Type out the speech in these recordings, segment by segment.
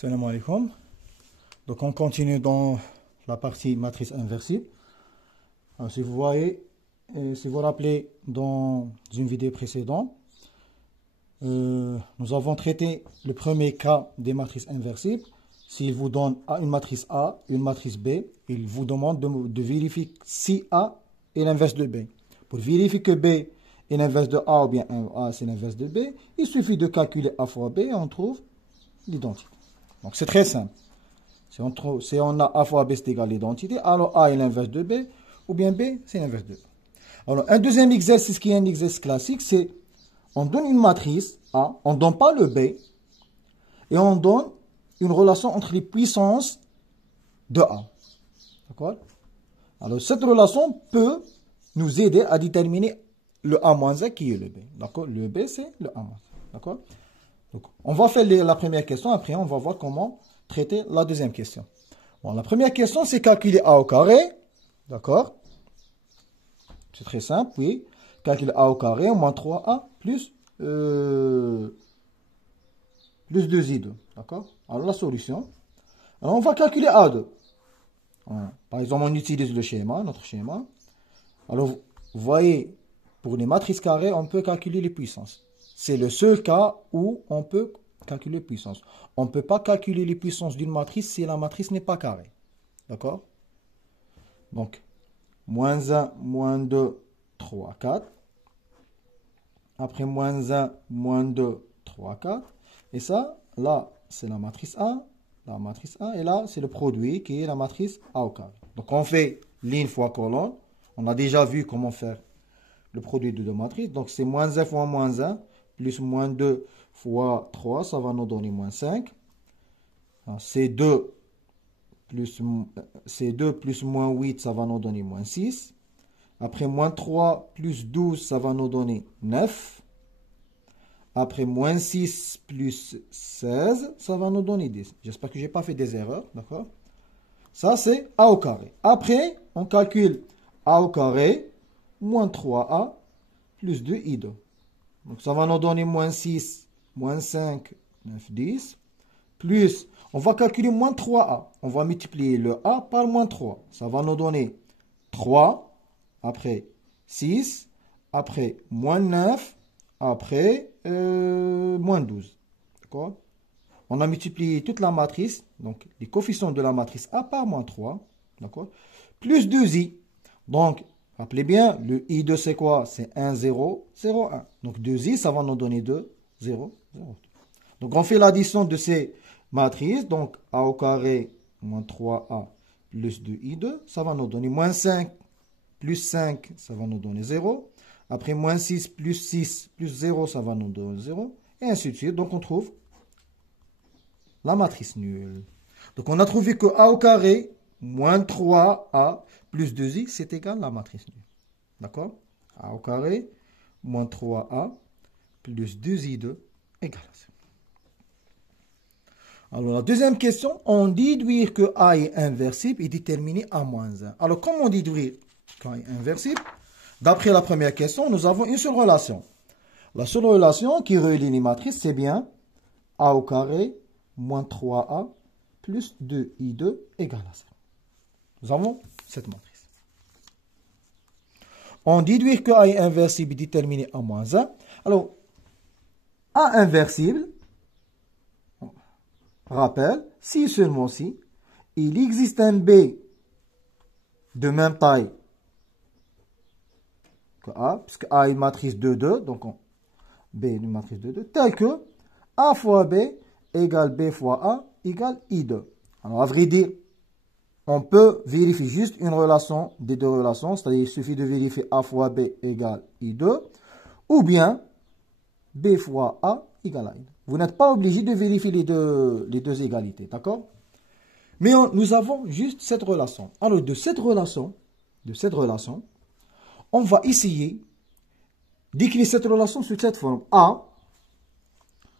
Salam alaikum. Donc on continue dans la partie matrice inversible. Alors, si vous voyez, si vous vous rappelez dans une vidéo précédente, nous avons traité le premier cas des matrices inversibles. S'il vous donne une matrice A, une matrice B, il vous demande de vérifier si A est l'inverse de B. Pour vérifier que B est l'inverse de A ou bien A c'est l'inverse de B, il suffit de calculer A fois B et on trouve l'identité. Donc c'est très simple. Si on a A fois B c'est égal à l'identité, alors A est l'inverse de B ou bien B c'est l'inverse de B. Alors un deuxième exercice qui est un exercice classique, c'est on donne une matrice A, on ne donne pas le B et on donne une relation entre les puissances de A. D'accord? Alors cette relation peut nous aider à déterminer le A-1 qui est le B. D'accord? Le B c'est le A-1. D'accord? Donc, on va faire la première question, après on va voir comment traiter la deuxième question. Bon, la première question, c'est calculer A au carré. D'accord? C'est très simple, oui. Calculer A au carré, moins 3A, plus 2i2. D'accord? Alors, la solution. Alors, on va calculer A2. Par exemple, on utilise le schéma, notre schéma. Alors, vous voyez, pour les matrices carrées, on peut calculer les puissances. C'est le seul cas où on peut calculer les puissances. On ne peut pas calculer les puissances d'une matrice si la matrice n'est pas carrée. D'accord? Donc, moins 1, moins 2, 3, 4. Après, moins 1, moins 2, 3, 4. Et ça, là, c'est la matrice A. La matrice A. Et là, c'est le produit qui est la matrice A au carré. Donc, on fait ligne fois colonne. On a déjà vu comment faire le produit de deux matrices. Donc, c'est moins 1 fois moins 1. Plus moins 2 fois 3, ça va nous donner moins 5. C'est 2 plus moins 8, ça va nous donner moins 6. Après, moins 3 plus 12, ça va nous donner 9. Après, moins 6 plus 16, ça va nous donner 10. J'espère que je n'ai pas fait des erreurs, d'accord? Ça, c'est A au carré. Après, on calcule A au carré, moins 3A, plus 2i2. Donc, ça va nous donner moins 6, moins 5, 9, 10. Plus, on va calculer moins 3A. On va multiplier le A par moins 3. Ça va nous donner 3. Après, 6. Après, moins 9. Après, moins 12. D'accord? On a multiplié toute la matrice. Donc, les coefficients de la matrice A par moins 3. D'accord? Plus 2i. Donc, rappelez bien, le I2 c'est quoi? C'est 1, 0, 0, 1. Donc 2i, ça va nous donner 2, 0, 0. Donc on fait l'addition de ces matrices. Donc A au carré moins 3A plus 2i2, ça va nous donner moins 5 plus 5, ça va nous donner 0. Après moins 6 plus 0, ça va nous donner 0. Et ainsi de suite. Donc on trouve la matrice nulle. Donc on a trouvé que A au carré moins 3A plus 2i, c'est égal à la matrice nulle. D'accord? A au carré, moins 3A, plus 2i2, égale à 0. Alors, la deuxième question, on déduit que A est inversible et déterminer A-1. Alors, comment déduire qu'A est inversible? D'après la première question, nous avons une seule relation. La seule relation qui relie les matrices, c'est bien A au carré, moins 3A, plus 2i2, égale à 0. Nous avons cette matrice. On déduit que A est inversible et déterminé A-1. Alors, A inversible, rappel, si seulement si, il existe un B de même taille que A, puisque A est une matrice de 2, donc B est une matrice de 2, tel que A fois B égale B fois A égale I2. Alors, à vrai dire, on peut vérifier juste une relation des deux relations, c'est-à-dire il suffit de vérifier A fois B égale I2, ou bien B fois A égale à I2. Vous n'êtes pas obligé de vérifier les deux égalités, d'accord? Mais nous avons juste cette relation. Alors de cette relation, on va essayer d'écrire cette relation sous cette forme. A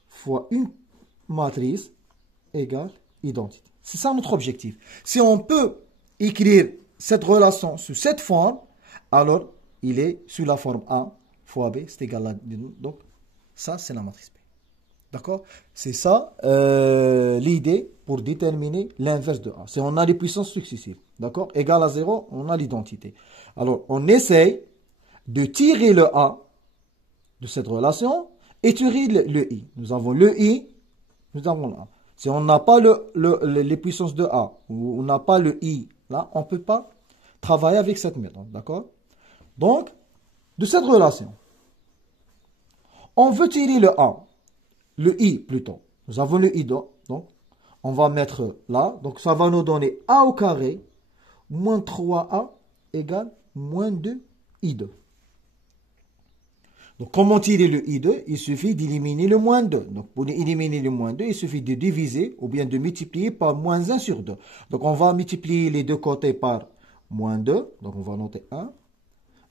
fois une matrice égale identité. C'est ça notre objectif. Si on peut écrire cette relation sous cette forme, alors il est sous la forme A fois B, c'est égal à... Donc, ça, c'est la matrice B. D'accord? C'est ça l'idée pour déterminer l'inverse de A. Si on a les puissances successives, d'accord? Égal à 0, on a l'identité. Alors, on essaye de tirer le A de cette relation et tirer le I. Nous avons le I, nous avons le A. Si on n'a pas les puissances de A, ou on n'a pas le I, là, on ne peut pas travailler avec cette méthode, d'accord? Donc, de cette relation, on veut tirer le A, le I plutôt. Nous avons le I, donc, on va mettre là, donc ça va nous donner A au carré, moins 3A égale moins 2I2. Donc, comment tirer le I2? Il suffit d'éliminer le moins 2. Donc, pour éliminer le moins 2, il suffit de diviser ou bien de multiplier par moins 1 sur 2. Donc, on va multiplier les deux côtés par moins 2. Donc, on va noter 1.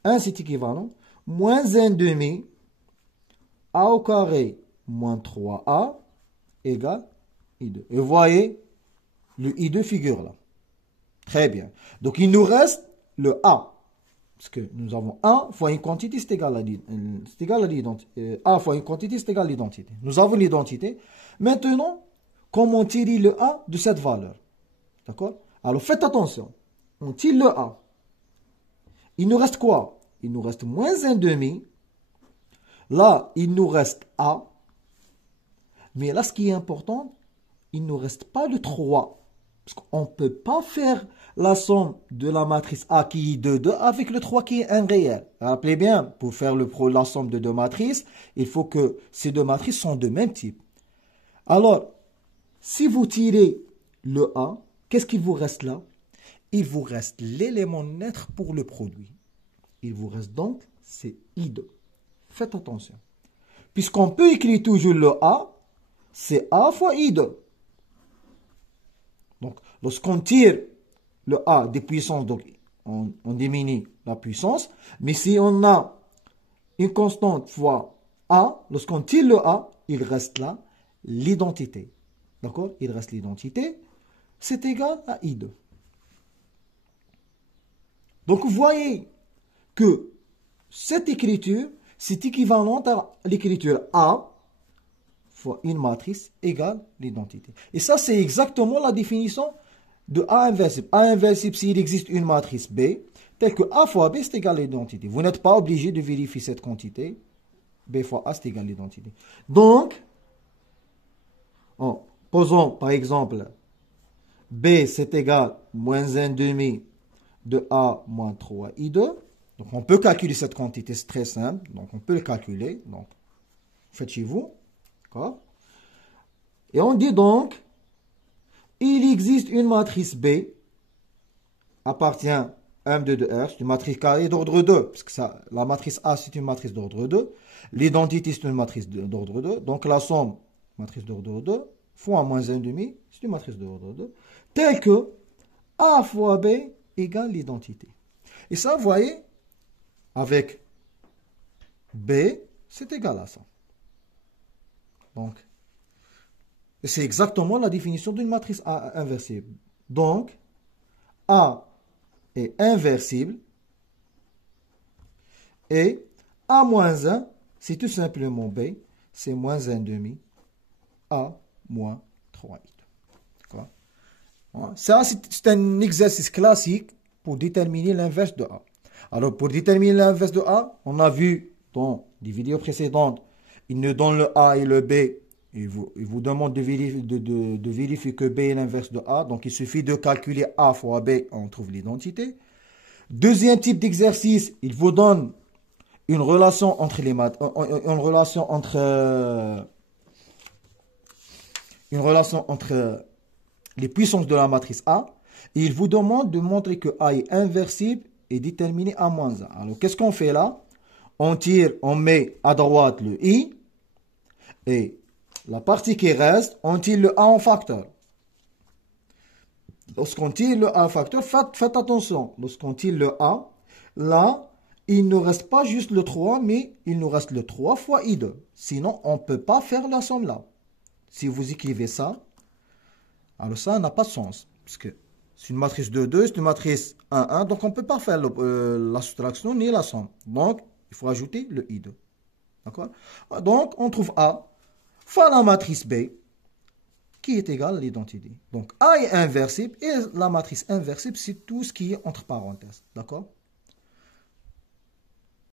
1, c'est équivalent. Moins 1 demi, A au carré, moins 3A, égale I2. Et vous voyez, le I2 figure là. Très bien. Donc, il nous reste le A. Parce que nous avons 1 fois une quantité, c'est égal à l'identité. A fois une quantité, c'est égal à l'identité. Nous avons l'identité. Maintenant, comment tirer le A de cette valeur? D'accord? Alors, faites attention. On tire le A. Il nous reste quoi? Il nous reste moins 1 demi. Là, il nous reste A. Mais là, ce qui est important, il ne nous reste pas le 3. Parce qu'on ne peut pas faire la somme de la matrice A qui est de 2 avec le 3 qui est un réel. Rappelez bien, pour faire la somme de deux matrices, il faut que ces deux matrices sont de même type. Alors, si vous tirez le A, qu'est-ce qu'il vous reste là? Il vous reste l'élément naître pour le produit. Il vous reste donc, c'est I2. Faites attention. Puisqu'on peut écrire toujours le A, c'est A fois I2. Donc, lorsqu'on tire le A des puissances, donc on diminue la puissance. Mais si on a une constante fois A, lorsqu'on tire le A, il reste là l'identité. D'accord? Il reste l'identité. C'est égal à I2. Donc, vous voyez que cette écriture, c'est équivalent à l'écriture A fois une matrice égale l'identité. Et ça, c'est exactement la définition de A inversible. A inversible, s'il existe une matrice B, telle que A fois B, c'est égal à l'identité. Vous n'êtes pas obligé de vérifier cette quantité. B fois A, c'est égal à l'identité. Donc, en posant par exemple, B, c'est égal à moins 1 demi de A moins 3I2. Donc, on peut calculer cette quantité, c'est très simple. Donc, on peut le calculer. Donc, faites chez vous. D'accord? Et on dit donc, il existe une matrice B, appartient à M2 de R, c'est une matrice carrée d'ordre 2, parce que ça, la matrice A, c'est une matrice d'ordre 2. L'identité, c'est une matrice d'ordre 2. Donc, la somme, matrice d'ordre 2, fois moins 1 demi, c'est une matrice d'ordre 2, telle que A fois B égale l'identité. Et ça, vous voyez, avec B, c'est égal à ça. Donc, c'est exactement la définition d'une matrice A inversible. Donc, A est inversible et A moins 1, c'est tout simplement B, c'est moins 1 demi, A moins 3i. D'accord? Ça, c'est un exercice classique pour déterminer l'inverse de A. Alors, pour déterminer l'inverse de A, on a vu dans les vidéos précédentes, il nous donne le A et le B. Il vous demande de vérifier que B est l'inverse de A. Donc, il suffit de calculer A fois B, on trouve l'identité. Deuxième type d'exercice, il vous donne une relation entre les puissances de la matrice A. Et il vous demande de montrer que A est inversible et déterminé à moins 1. Alors, qu'est-ce qu'on fait là? On tire, on met à droite le I. Et la partie qui reste, on tire le A en facteur. Lorsqu'on tire le A en facteur, faites attention. Lorsqu'on tire le A, là, il ne reste pas juste le 3, mais il nous reste le 3 fois I2. Sinon, on ne peut pas faire la somme là. Si vous écrivez ça, alors ça n'a pas de sens. Parce que c'est une matrice de 2, c'est une matrice 1, 1. Donc, on ne peut pas faire la soustraction ni la somme. Donc, il faut ajouter le I2. D'accord? Donc, on trouve A. fois la matrice B, qui est égale à l'identité. Donc A est inversible et la matrice inversible, c'est tout ce qui est entre parenthèses. D'accord?